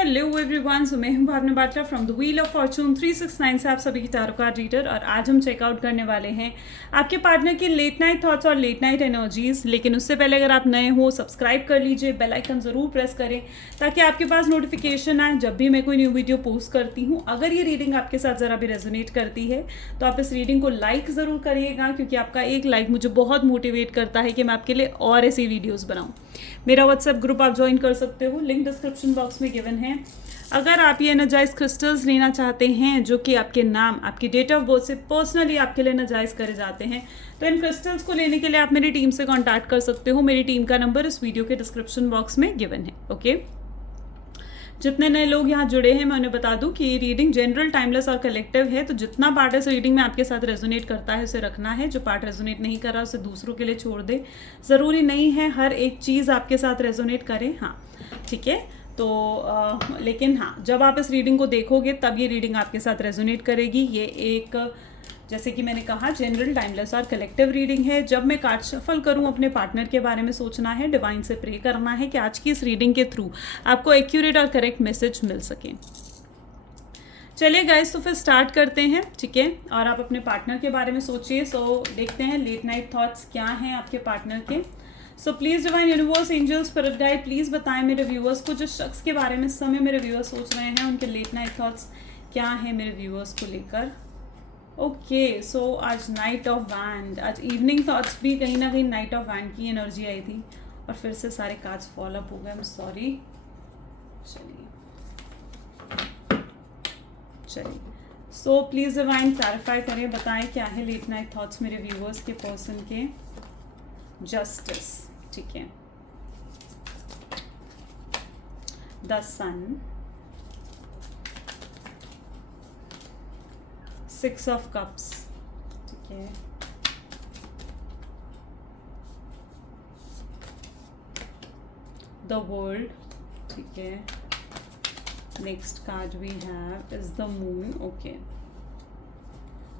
Hello everyone, so मैं हूं Bhavna Batla from the wheel of fortune 369 से आप सभी की टैरो कार्ड रीडर। और आज हम चेकआउट करने वाले हैं आपके पार्टनर के लेट नाइट थॉट्स और लेट नाइट एनर्जीज। लेकिन उससे पहले अगर आप नए हो सब्सक्राइब कर लीजिए, बेल आइकन ज़रूर प्रेस करें ताकि आपके पास नोटिफिकेशन आए जब भी मैं कोई न्यू वीडियो पोस्ट करती हूँ। अगर ये रीडिंग आपके साथ ज़रा भी रेजोनेट करती है तो आप इस रीडिंग को लाइक ज़रूर करिएगा, क्योंकि आपका एक लाइक मुझे बहुत मोटिवेट करता है कि मैं आपके लिए और ऐसी वीडियोज़ बनाऊँ। मेरा व्हाट्सएप ग्रुप आप ज्वाइन कर सकते हो, लिंक डिस्क्रिप्शन बॉक्स में गिवन है। अगर आप ये एनर्जाइज क्रिस्टल्स लेना चाहते हैं जो कि आपके नाम, आपकी डेट ऑफ बर्थ से पर्सनली आपके लिए एनर्जाइज करे जाते हैं, तो इन क्रिस्टल्स को लेने के लिए आप मेरी टीम से कांटेक्ट कर सकते हो। मेरी टीम का नंबर इस वीडियो के डिस्क्रिप्शन बॉक्स में गिवन है। ओके, जितने नए लोग यहाँ जुड़े हैं मैं उन्हें बता दूं कि ये रीडिंग जनरल, टाइमलेस और कलेक्टिव है। तो जितना पार्ट इस रीडिंग में आपके साथ रेजोनेट करता है उसे रखना है, जो पार्ट रेजोनेट नहीं कर रहा उसे दूसरों के लिए छोड़ दे। ज़रूरी नहीं है हर एक चीज़ आपके साथ रेजोनेट करे, हाँ ठीक है। तो लेकिन हाँ, जब आप इस रीडिंग को देखोगे तब ये रीडिंग आपके साथ रेजोनेट करेगी। ये एक, जैसे कि मैंने कहा, जनरल, टाइमलेस और कलेक्टिव रीडिंग है। जब मैं कार्ड शफल करूं अपने पार्टनर के बारे में सोचना है, डिवाइन से प्रे करना है कि आज की इस रीडिंग के थ्रू आपको एक्यूरेट और करेक्ट मैसेज मिल सके। चलिए गाइस, तो फिर स्टार्ट करते हैं, ठीक है। और आप अपने पार्टनर के बारे में सोचिए। सो देखते हैं लेट नाइट थॉट्स क्या हैं आपके पार्टनर के। So please divine universe, angels, spirit guide, please बताएं मेरे व्यूअर्स को, जिस शख्स के बारे में इस समय मेरे व्यूअर्स सोच रहे हैं, उनके लेट नाइट थॉट्स क्या हैं मेरे व्यूअर्स को लेकर। ओके, सो आज नाइट ऑफ वैंड, आज इवनिंग थॉट्स भी कहीं ना कहीं नाइट ऑफ वैंड की एनर्जी आई थी और फिर से सारे कार्ड्स फॉलो अप हो गए। आई एम सॉरी। चलिए सो प्लीज़ डिवाइन क्लैरिफाई करें, बताएं क्या है लेट नाइट थॉट्स मेरे व्यूअर्स के पर्सन के। जस्टिस, ठीक है। द सन, 6 ऑफ कप्स, ठीक है। द वर्ल्ड, ठीक है। Next card we have is the moon. Okay,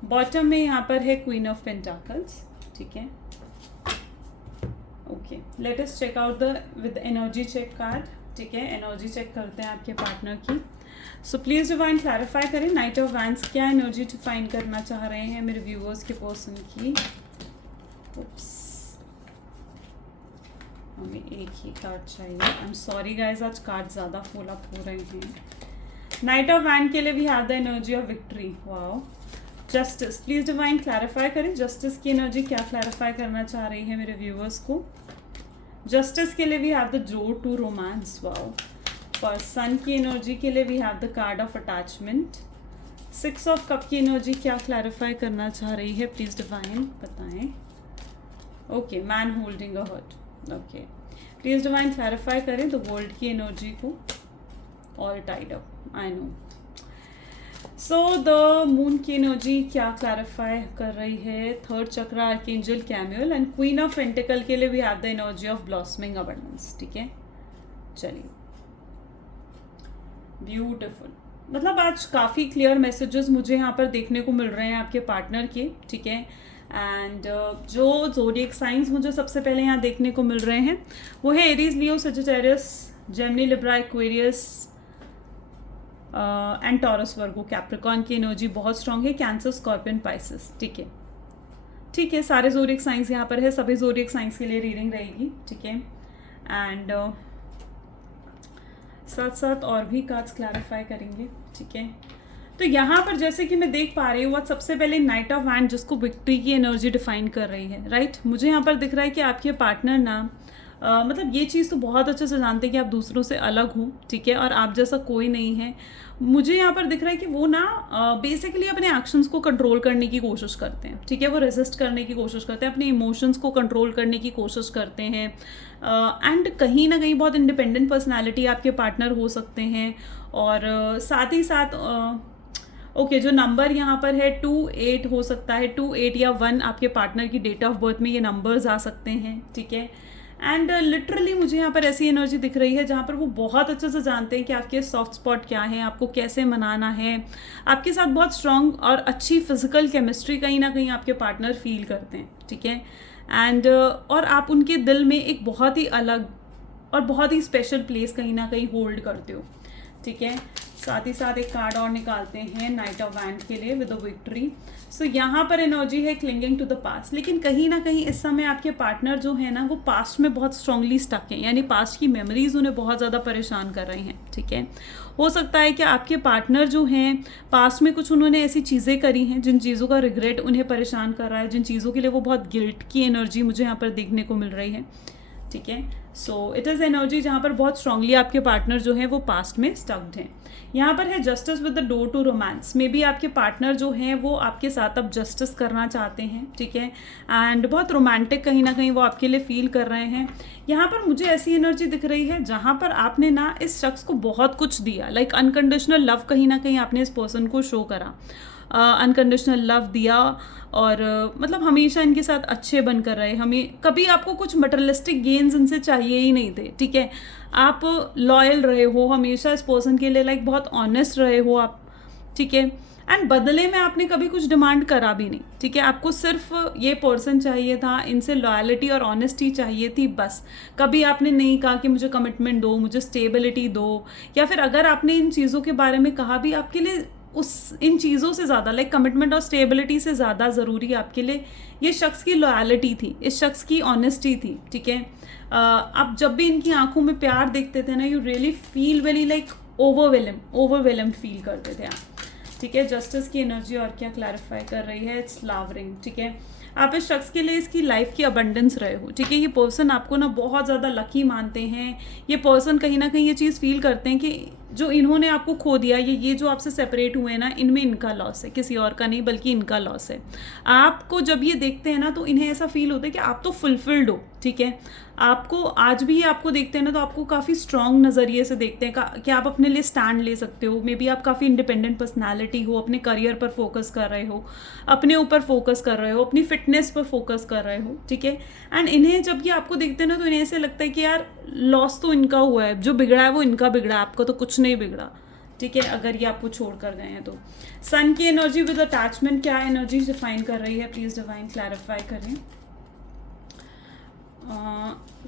bottom में यहाँ पर है क्वीन ऑफ पेंटाकल्स, ठीक है। Okay, let us check out the with energy check card, ठीक है। एनर्जी चेक करते हैं आपके पार्टनर की। सो प्लीज़ डिवाइन क्लैरिफाई करें नाइट ऑफ वैंड्स क्या एनर्जी डिफाइन करना चाह रहे हैं मेरे व्यूअर्स के पर्सन की। उप्स, हमें एक ही कार्ड चाहिए। आई एम सॉरी गाइज, आज कार्ड ज़्यादा फुल अप हो रहे हैं। नाइट ऑफ वैंड के लिए we have the energy of victory. Wow. Justice, please divine clarify करें जस्टिस की एनर्जी क्या क्लैरिफाई करना चाह रही है मेरे व्यूअर्स को। जस्टिस के लिए we have the door to romance. Wow. Person की एनर्जी के लिए we have the card of attachment. 6 of cup की एनर्जी क्या क्लैरिफाई करना चाह रही है, प्लीज डिवाइन बताएं। Okay, man holding a heart. Okay, please divine clarify करें द वर्ल्ड की एनर्जी को। All tied up, I know. So the moon की एनर्जी क्या क्लैरिफाई कर रही है, third chakra, archangel कैम्यूल and queen of pentacle के लिए we have the energy of blossoming abundance, ठीक है। चलिए, ब्यूटिफुल। मतलब आज काफ़ी क्लियर मैसेजेस मुझे यहाँ पर देखने को मिल रहे हैं आपके पार्टनर के, ठीक है। एंड जो ज़ोडिएक साइंस मुझे सबसे पहले यहाँ देखने को मिल रहे हैं वो है Aries, Leo, Sagittarius, Gemini, Libra, Aquarius and taurus, Virgo, Capricorn की एनर्जी बहुत स्ट्रांग है, कैंसर, स्कॉर्पियन, पाइसेस, ठीक है। ठीक है, सारे ज़ोडिएक साइंस यहाँ पर है, सभी ज़ोडिएक साइंस के लिए रीडिंग रहेगी, ठीक है। एंड साथ साथ और भी कार्ड्स क्लैरिफाई करेंगे, ठीक है। तो यहाँ पर जैसे कि मैं देख पा रही हूँ, सबसे पहले नाइट ऑफ वैंड जिसको विक्ट्री की एनर्जी डिफाइन कर रही है, राइट। मुझे यहाँ पर दिख रहा है कि आपके पार्टनर ना मतलब ये चीज़ तो बहुत अच्छे से जानते हैं कि आप दूसरों से अलग हो, ठीक है, और आप जैसा कोई नहीं है। मुझे यहाँ पर दिख रहा है कि वो ना बेसिकली अपने एक्शंस को कंट्रोल करने की कोशिश करते हैं, ठीक है। वो रेजिस्ट करने की कोशिश करते हैं, अपने इमोशंस को कंट्रोल करने की कोशिश करते हैं। एंड कहीं ना कहीं बहुत इंडिपेंडेंट पर्सनालिटी आपके पार्टनर हो सकते हैं। और साथ ही साथ ओके, जो नंबर यहाँ पर है 2, 8 हो सकता है, 2, 8 या 1 आपके पार्टनर की डेट ऑफ बर्थ में ये नंबर्स आ सकते हैं, ठीक है। एंड लिटरली मुझे यहाँ पर ऐसी एनर्जी दिख रही है जहाँ पर वो बहुत अच्छे से जानते हैं कि आपके सॉफ्ट स्पॉट क्या है, आपको कैसे मनाना है। आपके साथ बहुत स्ट्रॉन्ग और अच्छी फिजिकल केमिस्ट्री कहीं ना कहीं आपके पार्टनर फील करते हैं, ठीक है। एंड और आप उनके दिल में एक बहुत ही अलग और बहुत ही स्पेशल प्लेस कहीं ना कहीं होल्ड करते हो, ठीक है। साथ ही साथ एक कार्ड और निकालते हैं नाइट ऑफ वैंड के लिए विद अ विक्ट्री। सो यहाँ पर एनर्जी है क्लिंगिंग टू द पास्ट, लेकिन कहीं ना कहीं इस समय आपके पार्टनर जो है ना वो पास्ट में बहुत स्ट्रांगली स्टक हैं, यानी पास्ट की मेमोरीज उन्हें बहुत ज़्यादा परेशान कर रही हैं, ठीक है। हो सकता है कि आपके पार्टनर जो हैं पास्ट में कुछ उन्होंने ऐसी चीज़ें करी हैं जिन चीज़ों का रिग्रेट उन्हें परेशान कर रहा है, जिन चीज़ों के लिए वो बहुत गिल्ट की एनर्जी मुझे यहाँ पर देखने को मिल रही है, ठीक है। सो इट इज़ एनर्जी जहाँ पर बहुत स्ट्रांगली आपके पार्टनर जो है वो पास्ट में स्टक्ड हैं। यहाँ पर है justice with the door to romance, maybe आपके पार्टनर जो हैं वो आपके साथ अब जस्टिस करना चाहते हैं, ठीक है। एंड बहुत रोमांटिक कहीं ना कहीं वो आपके लिए फील कर रहे हैं। यहाँ पर मुझे ऐसी एनर्जी दिख रही है जहाँ पर आपने ना इस शख्स को बहुत कुछ दिया, लाइक अनकंडीशनल लव कहीं ना कहीं आपने इस पर्सन को शो करा, अनकंडीशनल लव दिया और मतलब हमेशा इनके साथ अच्छे बनकर रहे। हमें कभी आपको कुछ मटेरियलिस्टिक गेन्स इनसे चाहिए ही नहीं थे, ठीक है। आप लॉयल रहे हो हमेशा इस पर्सन के लिए, लाइक बहुत ऑनेस्ट रहे हो आप, ठीक है। एंड बदले में आपने कभी कुछ डिमांड करा भी नहीं, ठीक है। आपको सिर्फ ये पर्सन चाहिए था, इनसे लॉयलिटी और ऑनेस्टी चाहिए थी, बस। कभी आपने नहीं कहा कि मुझे कमिटमेंट दो, मुझे स्टेबिलिटी दो, या फिर अगर आपने इन चीज़ों के बारे में कहा भी, आपके लिए इन चीज़ों से ज़्यादा लाइक कमिटमेंट और स्टेबिलिटी से ज़्यादा ज़रूरी आपके लिए ये शख्स की लॉयलिटी थी, इस शख्स की ऑनेस्टी थी, ठीक है। आप जब भी इनकी आंखों में प्यार देखते थे ना, you really feel very like overwhelmed feel करते थे आप, ठीक है। जस्टिस की एनर्जी और क्या क्लैरिफाई कर रही है, इट्स फ्लावरिंग, ठीक है। आप इस शख्स के लिए इसकी लाइफ की अबंडेंस रहे हो, ठीक है। ये पर्सन आपको ना बहुत ज़्यादा लकी मानते हैं। ये पर्सन कहीं ना कहीं ये चीज़ फील करते हैं कि जो इन्होंने आपको खो दिया, ये जो आपसे सेपरेट हुए हैं ना, इनमें इनका लॉस है, किसी और का नहीं बल्कि इनका लॉस है। आपको जब ये देखते हैं ना तो इन्हें ऐसा फील होता है कि आप तो फुलफिल्ड हो, ठीक है। आपको आज भी आपको देखते हैं ना तो आपको काफ़ी स्ट्रॉन्ग नज़रिए से देखते हैं कि आप अपने लिए स्टैंड ले सकते हो। मे बी आप काफ़ी इंडिपेंडेंट पर्सनालिटी हो, अपने करियर पर फोकस कर रहे हो, अपने ऊपर फोकस कर रहे हो, अपनी फिटनेस पर फोकस कर रहे हो, ठीक है। एंड इन्हें जब ये आपको देखते हैं ना तो इन्हें ऐसे लगता है कि यार लॉस तो इनका हुआ है, जो बिगड़ा है वो इनका बिगड़ा है, आपका तो कुछ नहीं बिगड़ा, ठीक है, अगर ये आपको छोड़ कर गए हैं तो। सन की एनर्जी विद अटैचमेंट क्या एनर्जी डिफाइन कर रही है, प्लीज़ डिवाइन क्लैरिफाई करें।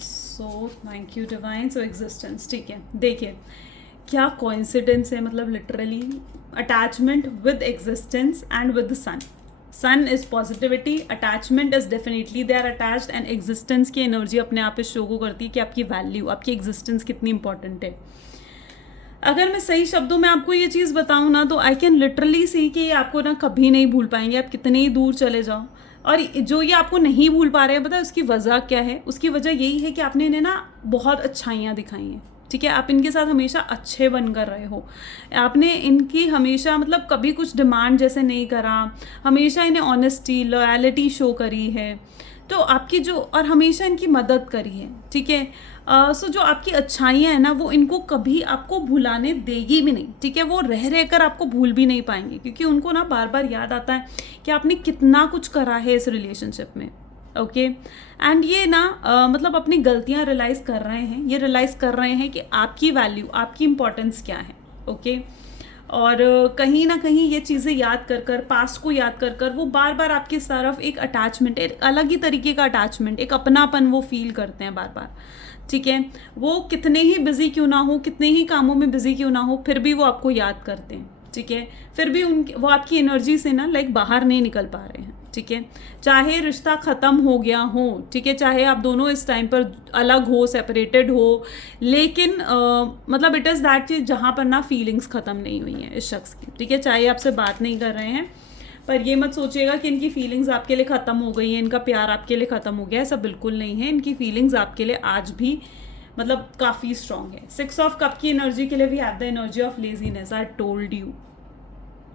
So thank you divine. So existence, ठीक है। देखिए क्या कोइंसिडेंस है, मतलब literally attachment with existence and with the sun. Sun is positivity, attachment is definitely they are attached, and existence की एनर्जी अपने आप इस शो को करती है कि आपकी वैल्यू, आपकी एग्जिस्टेंस कितनी इंपॉर्टेंट है। अगर मैं सही शब्दों में आपको ये चीज़ बताऊँ ना तो आई कैन लिटरली सी कि ये आपको ना कभी नहीं भूल पाएंगे, आप कितने ही दूर चले जाओ। और जो ये आपको नहीं भूल पा रहे हैं, पता है उसकी वजह क्या है? उसकी वजह यही है कि आपने इन्हें ना बहुत अच्छाइयाँ दिखाई हैं, ठीक है। आप इनके साथ हमेशा अच्छे बन कर रहे हो, आपने इनकी हमेशा मतलब कभी कुछ डिमांड जैसे नहीं करा, हमेशा इन्हें ऑनेस्टी लॉयलिटी शो करी है, तो आपकी जो और हमेशा इनकी मदद करी है, ठीक है। सो जो आपकी अच्छाइयाँ हैं ना वो इनको कभी आपको भुलाने देगी भी नहीं, ठीक है। वो रह रह कर आपको भूल भी नहीं पाएंगे, क्योंकि उनको ना बार बार याद आता है कि आपने कितना कुछ करा है इस रिलेशनशिप में, ओके। एंड ये ना मतलब अपनी गलतियाँ रियलाइज़ कर रहे हैं, ये रियलाइज़ कर रहे हैं कि आपकी वैल्यू, आपकी इम्पोर्टेंस क्या है, ओके। और कहीं ना कहीं ये चीज़ें याद कर कर, पास्ट को याद कर कर वो बार बार आपकी तरफ एक अटैचमेंट, एक अलग ही तरीके का अटैचमेंट, एक अपनापन वो फील करते हैं बार बार, ठीक है। वो कितने ही बिजी क्यों ना हो, कितने ही कामों में बिजी क्यों ना हो, फिर भी वो आपको याद करते हैं, ठीक है। फिर भी वो आपकी एनर्जी से ना लाइक बाहर नहीं निकल पा रहे हैं, ठीक है। चाहे रिश्ता ख़त्म हो गया हो, ठीक है, चाहे आप दोनों इस टाइम पर अलग हो, सेपरेटेड हो, लेकिन मतलब इट इज़ दैट चीज़ जहाँ पर ना फीलिंग्स ख़त्म नहीं हुई हैं इस शख्स की, ठीक है। चाहे आपसे बात नहीं कर रहे हैं, पर ये मत सोचिएगा कि इनकी फीलिंग्स आपके लिए ख़त्म हो गई हैं, इनका प्यार आपके लिए ख़त्म हो गया है, ऐसा बिल्कुल नहीं है। इनकी फीलिंग्स आपके लिए आज भी मतलब काफ़ी स्ट्रॉन्ग है। 6 ऑफ कप की एनर्जी के लिए we have the energy of laziness, I told you,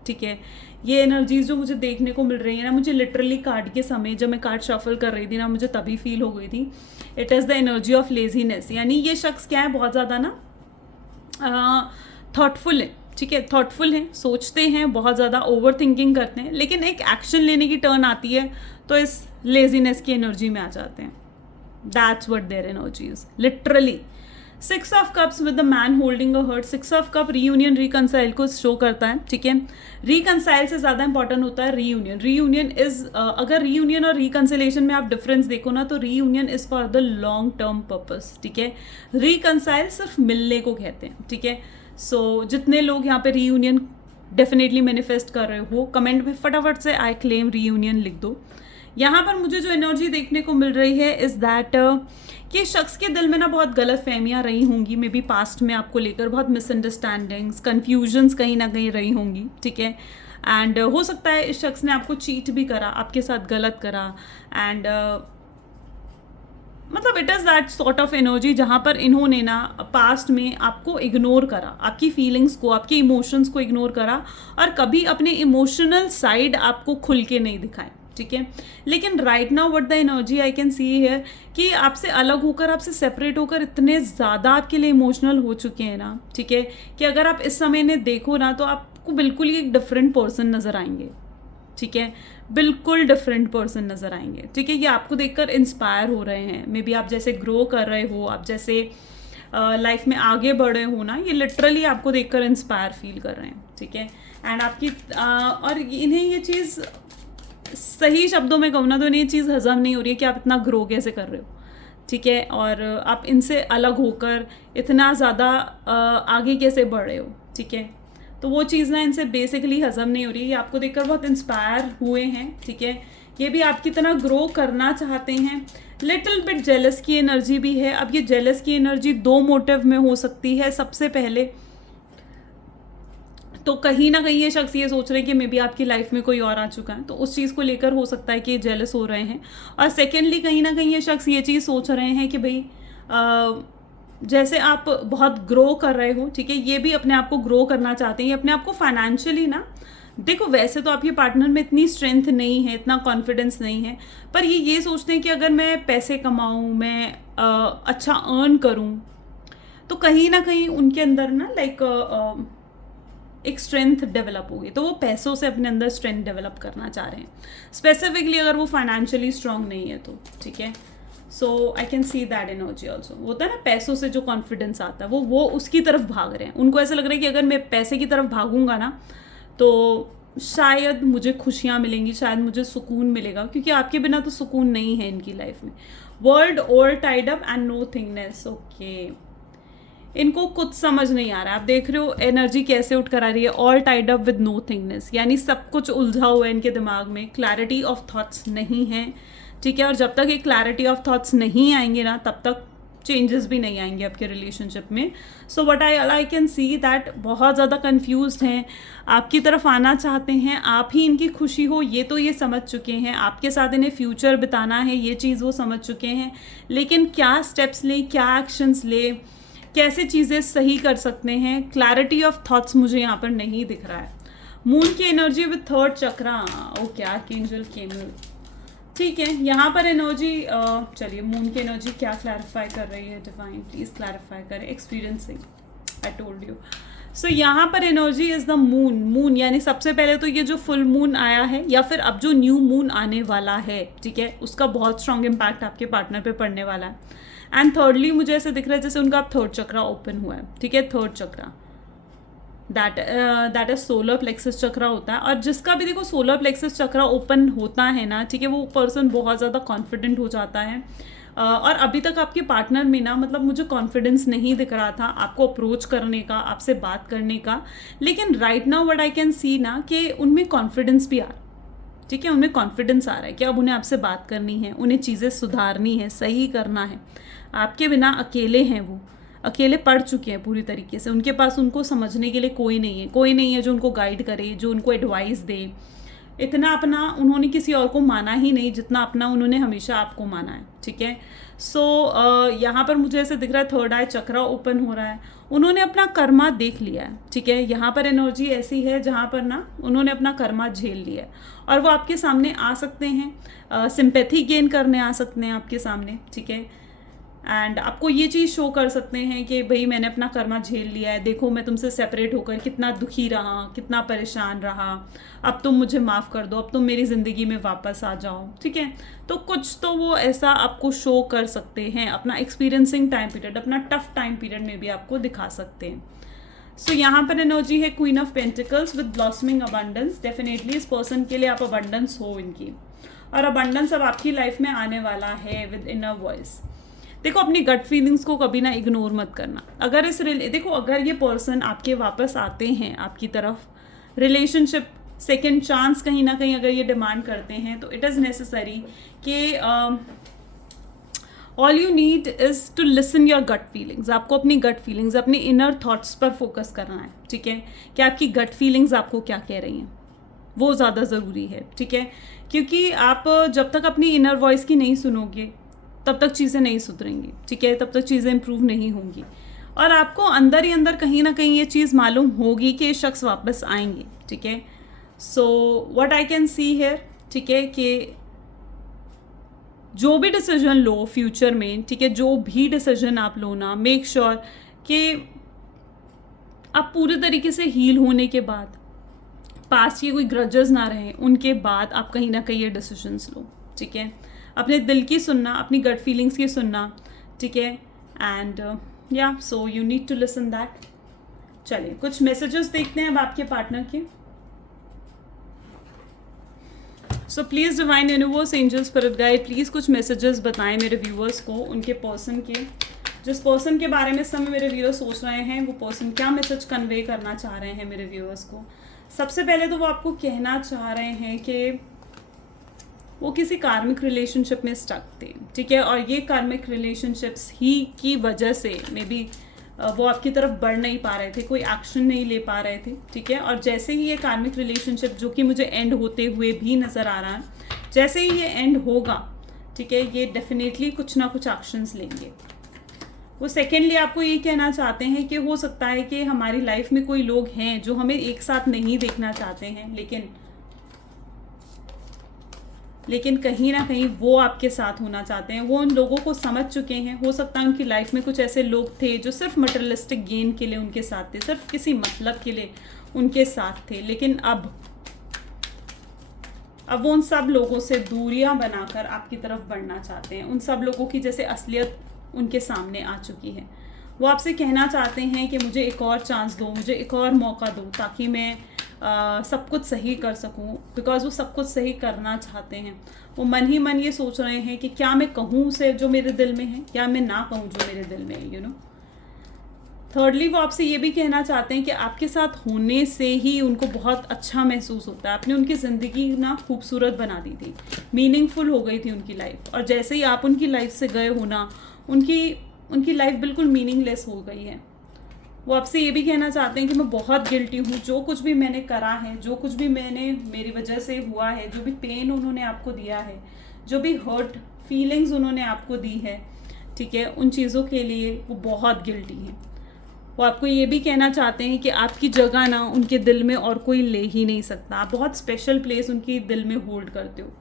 ठीक है। ये एनर्जीज जो मुझे देखने को मिल रही है ना, मुझे लिटरली कार्ड के समय जब मैं कार्ड शफल कर रही थी ना, मुझे तभी फील हो गई थी। It is the energy of laziness, यानी ये शख्स क्या है, बहुत ज़्यादा ना थॉटफुल है, ठीक है। थॉटफुल हैं, सोचते हैं, बहुत ज़्यादा ओवर थिंकिंग करते हैं, लेकिन एक एक्शन लेने की टर्न आती है तो इस लेजीनेस की एनर्जी में आ जाते हैं। That's what their energy is literally. 6 of cups with the man holding a heart. 6 of cup reunion reconcile को शो करता है, ठीक है। रिकनसाइल से ज़्यादा इंपॉर्टेंट होता है रीयूनियन। रीयूनियन इज अगर रीयूनियन और रिकनसिलेशन में आप डिफरेंस देखो ना तो reunion is for the long term purpose, ठीक है। रिकनसाइल सिर्फ मिलने को कहते हैं, ठीक है। जितने लोग यहाँ पे रीयूनियन डेफिनेटली मैनिफेस्ट कर रहे हो, कमेंट में फटाफट से आई क्लेम रीयूनियन लिख दो। यहाँ पर मुझे जो एनर्जी देखने को मिल रही है इज़ दैट कि शख्स के दिल में ना बहुत गलत फहमियाँ रही होंगी, मे बी पास्ट में आपको लेकर बहुत मिसअंडरस्टैंडिंग्स, कन्फ्यूजन्स कहीं ना कहीं रही होंगी, ठीक है। एंड हो सकता है इस शख्स ने आपको चीट भी करा, आपके साथ गलत करा, एंड मतलब it is that sort of energy जहाँ पर इन्होंने ना पास्ट में आपको इग्नोर करा, आपकी फीलिंग्स को, आपके इमोशंस को इग्नोर करा, और कभी अपने इमोशनल साइड आपको खुल के नहीं दिखाए, ठीक है। लेकिन right now what the energy I can सी है कि आपसे अलग होकर, आपसे सेपरेट होकर इतने ज़्यादा आपके लिए इमोशनल हो चुके हैं ना, ठीक है, कि अगर आप इस समय ने देखो ना तो आपको बिल्कुल ही एक डिफरेंट पर्सन नज़र आएंगे, ठीक है, बिल्कुल डिफरेंट पर्सन नज़र आएंगे, ठीक है। ये आपको देखकर इंस्पायर हो रहे हैं, मे बी आप जैसे ग्रो कर रहे हो, आप जैसे लाइफ में आगे बढ़े हो ना, ये लिटरली आपको देखकर इंस्पायर फील कर रहे हैं, ठीक है। एंड आपकी और इन्हें ये चीज़, सही शब्दों में कहूँ ना तो इन्हें ये चीज़ हजम नहीं हो रही है कि आप इतना ग्रो कैसे कर रहे हो, ठीक है, और आप इनसे अलग होकर इतना ज़्यादा आगे कैसे बढ़ रहे हो, ठीक है। तो वो चीज़ ना इनसे बेसिकली हजम नहीं हो रही है, ये आपको देखकर बहुत इंस्पायर हुए हैं, ठीक है। ये भी आपकी तरह ग्रो करना चाहते हैं। लिटिल बिट जेलस की एनर्जी भी है। अब ये जेलस की एनर्जी दो मोटिव में हो सकती है। सबसे पहले तो कहीं ना कहीं ये शख्स ये सोच रहे हैं कि मे बी आपकी लाइफ में कोई और आ चुका है, तो उस चीज़ को लेकर हो सकता है कि ये जेलस हो रहे हैं। और सेकेंडली कहीं ना कहीं ये शख्स ये चीज़ सोच रहे हैं कि भाई जैसे आप बहुत ग्रो कर रहे हो, ठीक है, ये भी अपने आप को ग्रो करना चाहते हैं, ये अपने आप को फाइनेंशियली ना, देखो वैसे तो आपके पार्टनर में इतनी स्ट्रेंथ नहीं है, इतना कॉन्फिडेंस नहीं है, पर ये सोचते हैं कि अगर मैं पैसे कमाऊँ, मैं अच्छा अर्न करूँ, तो कहीं ना कहीं उनके अंदर ना एक स्ट्रेंथ डेवलप होगी, तो वो पैसों से अपने अंदर स्ट्रेंथ डेवलप करना चाह रहे हैं स्पेसिफिकली, अगर वो फाइनेंशियली स्ट्रांग नहीं है तो, ठीक है। So I can see that energy also. होता है ना पैसों से जो कॉन्फिडेंस आता है, वो उसकी तरफ भाग रहे हैं। उनको ऐसा लग रहा है कि अगर मैं पैसे की तरफ भागूंगा ना तो शायद मुझे खुशियाँ मिलेंगी, शायद मुझे सुकून मिलेगा, क्योंकि आपके बिना तो सुकून नहीं है इनकी लाइफ में। World all tied up and nothingness, okay, इनको कुछ समझ नहीं आ रहा है। आप देख रहे हो एनर्जी कैसे उठ कर आ रही है, all tied up with nothingness, यानी सब कुछ उलझा हुआ है इनके दिमाग में, क्लैरिटी ऑफ थॉट्स नहीं है, ठीक है। और जब तक ये क्लैरिटी ऑफ थॉट्स नहीं आएंगे ना, तब तक चेंजेस भी नहीं आएंगे आपके रिलेशनशिप में। So what I can see that बहुत ज़्यादा कंफ्यूज्ड हैं, आपकी तरफ आना चाहते हैं, आप ही इनकी खुशी हो ये तो ये समझ चुके हैं, आपके साथ इन्हें फ्यूचर बिताना है ये चीज़ वो समझ चुके हैं, लेकिन क्या स्टेप्स लें, क्या एक्शंस लें, कैसे चीज़ें सही कर सकते हैं, क्लैरिटी ऑफ थॉट्स मुझे यहाँ पर नहीं दिख रहा है। मून की energy with third chakra, okay, archangel camel, ठीक है। यहाँ पर एनर्जी, चलिए मून की एनर्जी क्या क्लैरिफाई कर रही है डिवाइन, प्लीज़ क्लैरिफाई करें, एक्सपीरियंसिंग, आई टोल्ड यू। सो यहाँ पर एनर्जी इज़ द मून, यानी सबसे पहले तो ये जो फुल मून आया है या फिर अब जो न्यू मून आने वाला है, ठीक है, उसका बहुत स्ट्रॉन्ग इम्पैक्ट आपके पार्टनर पे पड़ने वाला है। एंड थर्डली मुझे ऐसे दिख रहा है जैसे उनका अब थर्ड चक्रा ओपन हुआ है, ठीक है, third chakra that is solar plexus chakra होता है। और जिसका भी देखो सोलर प्लेक्सस चक्रा ओपन होता है ना, ठीक है, वो पर्सन बहुत ज़्यादा कॉन्फिडेंट हो जाता है। और अभी तक आपके पार्टनर में ना, मतलब मुझे कॉन्फिडेंस नहीं दिख रहा था आपको अप्रोच करने का, आपसे बात करने का, लेकिन right now what I can सी ना कि उनमें कॉन्फिडेंस भी आ रहा है, ठीक है, उनमें कॉन्फिडेंस आ रहा है कि अब उन्हें आपसे बात करनी है, उन्हें चीज़ें सुधारनी है, सही करना है। आपके बिना अकेले हैं, वो अकेले पड़ चुके हैं पूरी तरीके से, उनके पास उनको समझने के लिए कोई नहीं है जो उनको गाइड करे, जो उनको एडवाइस दे। इतना अपना उन्होंने किसी और को माना ही नहीं जितना अपना उन्होंने हमेशा आपको माना है, ठीक है। सो यहाँ पर मुझे ऐसे दिख रहा है थर्ड आई चक्रा ओपन हो रहा है, उन्होंने अपना कर्मा देख लिया है, ठीक है। यहाँ पर एनर्जी ऐसी है जहाँ पर ना उन्होंने अपना कर्मा झेल लिया है और वो आपके सामने आ सकते हैं, सिंपैथी गेन करने आ सकते हैं आपके सामने, ठीक है। एंड आपको ये चीज़ शो कर सकते हैं कि भाई मैंने अपना कर्मा झेल लिया है, देखो मैं तुमसे सेपरेट होकर कितना दुखी रहा, कितना परेशान रहा, अब तुम मुझे माफ़ कर दो, अब तुम मेरी ज़िंदगी में वापस आ जाओ, ठीक है। तो कुछ तो वो ऐसा आपको शो कर सकते हैं, अपना एक्सपीरियंसिंग टाइम पीरियड, अपना टफ टाइम पीरियड में भी आपको दिखा सकते हैं। सो यहाँ पर एनर्जी है queen of pentacles with blossoming abundance. Definitely इस पर्सन के लिए आप अबंडेंस हो इनकी, और अबंडेंस अब आपकी लाइफ में आने वाला है विद इनर वॉइस। देखो अपनी गट फीलिंग्स को कभी ना इग्नोर मत करना। अगर देखो अगर ये पर्सन आपके वापस आते हैं आपकी तरफ, रिलेशनशिप सेकेंड चांस कहीं ना कहीं अगर ये डिमांड करते हैं, तो इट इज़ नेसेसरी कि all you need is to listen your gut feelings. आपको अपनी गट फीलिंग्स, अपने इनर थॉट्स पर फोकस करना है, ठीक है, कि आपकी गट फीलिंग्स आपको क्या कह रही हैं, वो ज़्यादा ज़रूरी है, ठीक है। क्योंकि आप जब तक अपनी इनर वॉइस की नहीं सुनोगे तब तक चीज़ें नहीं सुधरेंगी, ठीक है, तब तक चीज़ें इंप्रूव नहीं होंगी। और आपको अंदर ही अंदर कहीं ना कहीं ये चीज़ मालूम होगी कि ये शख्स वापस आएंगे, ठीक है। So what I can see here, ठीक है, कि जो भी डिसीजन लो फ्यूचर में, ठीक है, जो भी डिसीजन आप लो ना, मेक श्योर कि आप पूरे तरीके से हील होने के बाद, पास्ट के कोई ग्रजेस ना रहें, उनके बाद आप कहीं ना कहीं ये डिसीजंस लो, ठीक है। अपने दिल की सुनना, अपनी गट फीलिंग्स की सुनना, ठीक है। एंड या so you need to listen that. चलिए कुछ मैसेजेस देखते हैं अब आपके पार्टनर के। So please divine universe, angel, spirit guide, please कुछ मैसेजेस बताएं मेरे व्यूअर्स को, उनके पर्सन के, जिस पर्सन के बारे में इस समय मेरे व्यूअर्स सोच रहे हैं, वो पर्सन क्या मैसेज कन्वे करना चाह रहे हैं मेरे व्यूअर्स को। सबसे पहले तो वो आपको कहना चाह रहे हैं कि वो किसी कार्मिक रिलेशनशिप में स्टक थे, ठीक है, और ये कार्मिक रिलेशनशिप्स ही की वजह से मे बी वो आपकी तरफ बढ़ नहीं पा रहे थे, कोई एक्शन नहीं ले पा रहे थे, ठीक है। और जैसे ही ये कार्मिक रिलेशनशिप, जो कि मुझे एंड होते हुए भी नज़र आ रहा है, जैसे ही ये एंड होगा, ठीक है, ये डेफिनेटली कुछ ना कुछ एक्शंस लेंगे। वो सेकेंडली आपको ये कहना चाहते हैं कि हो सकता है कि हमारी लाइफ में कोई लोग हैं जो हमें एक साथ नहीं देखना चाहते हैं, लेकिन कहीं ना कहीं वो आपके साथ होना चाहते हैं। वो उन लोगों को समझ चुके हैं। हो सकता है उनकी लाइफ में कुछ ऐसे लोग थे जो सिर्फ मटेरियलिस्टिक गेन के लिए उनके साथ थे, सिर्फ किसी मतलब के लिए उनके साथ थे, लेकिन अब वो उन सब लोगों से दूरियां बनाकर आपकी तरफ बढ़ना चाहते हैं। उन सब लोगों की जैसे असलियत उनके सामने आ चुकी है। वो आपसे कहना चाहते हैं कि मुझे एक और चांस दो, मुझे एक और मौका दो, ताकि मैं सब कुछ सही कर सकूं, बिकॉज वो सब कुछ सही करना चाहते हैं। वो मन ही मन ये सोच रहे हैं कि क्या मैं कहूँ उसे जो मेरे दिल में है, क्या मैं ना कहूँ जो मेरे दिल में है, यू नो। थर्डली वो आपसे ये भी कहना चाहते हैं कि आपके साथ होने से ही उनको बहुत अच्छा महसूस होता है। आपने उनकी ज़िंदगी ना खूबसूरत बना दी थी, मीनिंगफुल हो गई थी उनकी लाइफ, और जैसे ही आप उनकी लाइफ से गए हो ना, उनकी लाइफ बिल्कुल मीनिंगलेस हो गई है। वो आपसे ये भी कहना चाहते हैं कि मैं बहुत गिल्टी हूँ, जो कुछ भी मैंने करा है, जो कुछ भी मेरी वजह से हुआ है, जो भी पेन उन्होंने आपको दिया है, जो भी हर्ट फीलिंग्स उन्होंने आपको दी है, ठीक है, उन चीज़ों के लिए वो बहुत गिल्टी हैं। वो आपको ये भी कहना चाहते हैं कि आपकी जगह ना उनके दिल में और कोई ले ही नहीं सकता। आप बहुत स्पेशल प्लेस उनकी दिल में होल्ड करते हो।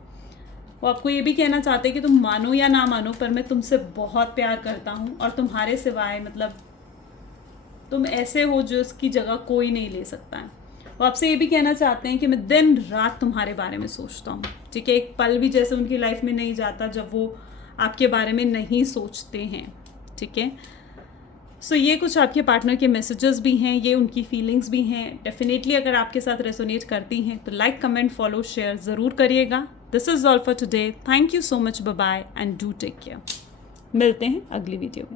वो आपको ये भी कहना चाहते हैं कि तुम मानो या ना मानो, पर मैं तुमसे बहुत प्यार करता हूँ, और तुम्हारे सिवाय मतलब तुम ऐसे हो जो उसकी जगह कोई नहीं ले सकता है। वो आपसे ये भी कहना चाहते हैं कि मैं दिन रात तुम्हारे बारे में सोचता हूँ, ठीक है। एक पल भी जैसे उनकी लाइफ में नहीं जाता जब वो आपके बारे में नहीं सोचते हैं, ठीक है। सो ये कुछ आपके पार्टनर के मैसेजेस भी हैं, ये उनकी फीलिंग्स भी हैं। डेफिनेटली अगर आपके साथ रेजोनेट करती हैं तो लाइक, कमेंट, फॉलो, शेयर ज़रूर करिएगा। This is all for today. Thank you so much, bye bye and do take care. मिलते हैं अगली वीडियो में।